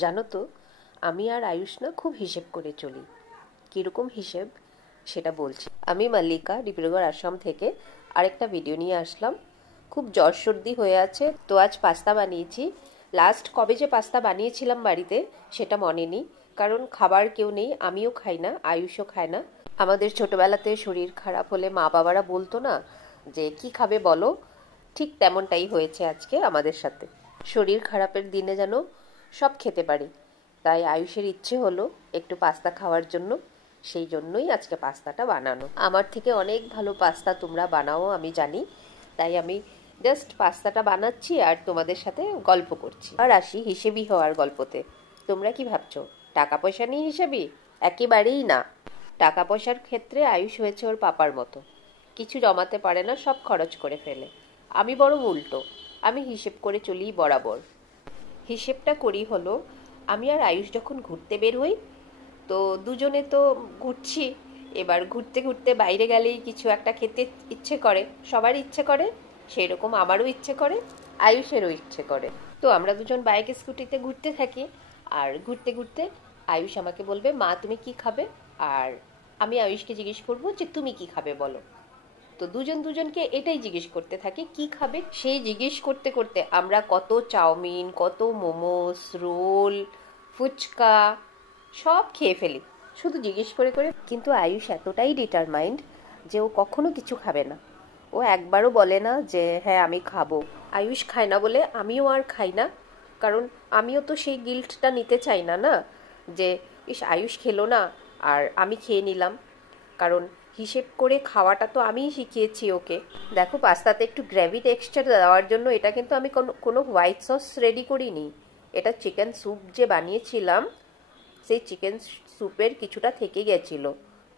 জানো তো, আমি আর আয়ুষ না খুব হিসেব করে চলি। কিরকম হিসেব সেটা বলছি। আমি মাল্লিকা ডিব্রুগড় আসাম থেকে আরেকটা ভিডিও নিয়ে আসলাম। খুব জ্বর সর্দি হয়ে আছে, তো আজ পাস্তা বানিয়েছি। লাস্ট কবে যে পাস্তা বানিয়েছিলাম বাড়িতে সেটা মনে নেই, কারণ খাবার কেউ নেই, আমিও খাই না, আয়ুষও খায় না। আমাদের ছোটবেলাতে শরীর খারাপ হলে মা বাবারা বলতো না যে কি খাবে বলো, ঠিক তেমনটাই হয়েছে আজকে আমাদের সাথে। শরীর খারাপের দিনে যেন সব খেতে পারি, তাই আয়ুষের ইচ্ছে হলো একটু পাস্তা খাওয়ার জন্য। সেই জন্যই আজকে পাস্তাটা বানানো। আমার থেকে অনেক ভালো পাস্তা তোমরা বানাও আমি জানি, তাই আমি জাস্ট পাস্তাটা বানাচ্ছি আর তোমাদের সাথে গল্প করছি। আর আসি হিসেবি হওয়ার গল্পতে। তোমরা কি ভাবছো টাকা পয়সা নিয়ে হিসেবি? একেবারেই না। টাকা পয়সার ক্ষেত্রে আয়ুষ হয়েছে ওর পাপার মতো, কিছু জমাতে পারে না, সব খরচ করে ফেলে। আমি বরং উল্টো, আমি হিসেব করে চলি বরাবর। হিসেবটা করি হলো, আমি আর আয়ুষ যখন ঘুরতে বের হই, তো দুজনে তো ঘুরছি, এবার ঘুরতে ঘুরতে বাইরে গেলেই কিছু একটা খেতে ইচ্ছে করে, সবারই ইচ্ছে করে, সেই রকম আমারও ইচ্ছে করে, আয়ুষেরও ইচ্ছে করে। তো আমরা দুজন বাইক স্কুটিতে ঘুরতে থাকি, আর ঘুরতে ঘুরতে আয়ুষ আমাকে বলবে মা তুমি কি খাবে, আর আমি আয়ুষকে জিজ্ঞেস করবো যে তুমি কি খাবে বলো। তো দুজন দুজনকে এটাই জিজ্ঞেস করতে থাকি কি খাবে, সেই জিজ্ঞেস করতে করতে আমরা কত চাউমিন, কত মোমোস, রোল, ফুচকা সব খেয়ে ফেলি, শুধু জিজ্ঞেস করে করে। কিন্তু আয়ুষ এতটাই ডিটারমাইন্ড যে ও কখনো কিছু খাবে না। ও একবারও বলে না যে হ্যাঁ আমি খাবো। আয়ুষ খায় না বলে আমিও আর খাই না, কারণ আমিও তো সেই গিল্টটা নিতে চাই না, না যে ইস আয়ুষ খেলো না আর আমি খেয়ে নিলাম। কারণ হিসেব করে খাওয়াটা তো আমিই শিখিয়েছি ওকে। দেখো পাস্তাতে একটু গ্রেভি টেক্সচার দেওয়ার জন্য এটা কিন্তু আমি কোনো হোয়াইট সস রেডি করিনি। এটা চিকেন স্যুপ যে বানিয়েছিলাম, সেই চিকেন স্যুপের কিছুটা থেকে গেছিল,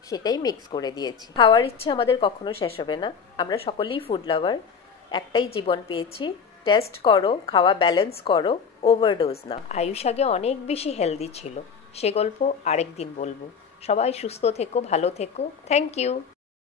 সেটাই মিক্স করে দিয়েছি। খাওয়ার ইচ্ছে আমাদের কখনো শেষ হবে না, আমরা সকলেই ফুড লাভার। একটাই জীবন পেয়েছি, টেস্ট করো, খাওয়া ব্যালেন্স করো, ওভারডোজ না। আয়ুষ আগে অনেক বেশি হেলদি ছিল, সে গল্প আরেকদিন বলবো। সবাই সুস্থ থেকো, ভালো থেকো। Thank you.